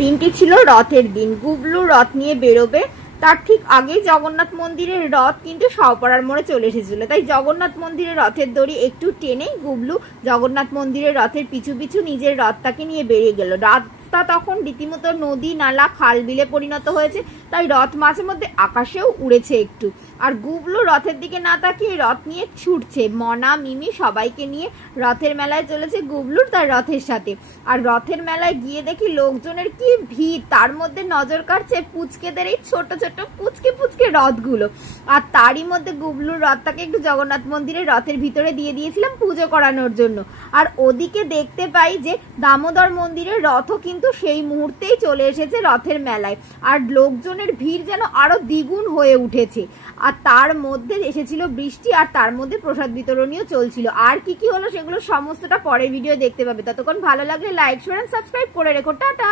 দিনটি ছিল রথের দিন। গুবলু রথ নিয়ে বেরোবে, তার ঠিক আগেই জগন্নাথ মন্দিরের রথ কিন্তু শাওপাড়ার মোড়ে চলে এসেছিল। তাই জগন্নাথ মন্দিরের রথের দড়ি একটু টেনেই গুবলু জগন্নাথ মন্দিরের রথের পিছু পিছু নিজের রথটাকে নিয়ে বেরিয়ে গেল। রাস্তা তখন রীতিমতো নদী, নালা, খাল, বিলে পরিণত হয়েছে, তাই রথ মাঝে মধ্যে আকাশেও উড়েছে একটু। আর গুবলু রথের দিকে না তাকিয়ে রথ নিয়ে ছুটছে। মনা, মিমি সবাইকে নিয়ে রথের মেলায় চলেছে গুবলুর তার রথের সাথে। আর রথের মেলায় গিয়ে দেখি লোকজনের কি ভিড়, তার মধ্যে নজর কাটছে পুচকেদের এই ছোট ছোট পুচকে পুচকে রথগুলো। আর তারই মধ্যে গুবলুর রথটাকে একটু জগন্নাথ মন্দিরের রথের ভিতরে দিয়ে দিয়েছিলাম পুজো করানোর জন্য। আর ওদিকে দেখতে পাই যে দামোদর মন্দিরের রথও কিন্তু সেই মুহূর্তেই চলে এসেছে রথের মেলায়। আর লোকজনের ভিড় যেন আরো দ্বিগুণ হয়ে উঠেছে। আর তার মধ্যে এসেছিল বৃষ্টি, আর তার মধ্যে প্রসাদ বিতরণীয় চলছিল। আর কি কি হলো সেগুলো সমস্তটা পরের ভিডিও দেখতে পাবে। ততক্ষণ ভালো লাগলে লাইক, শেয়ার এন্ড সাবস্ক্রাইব করে রেখো। টাটা।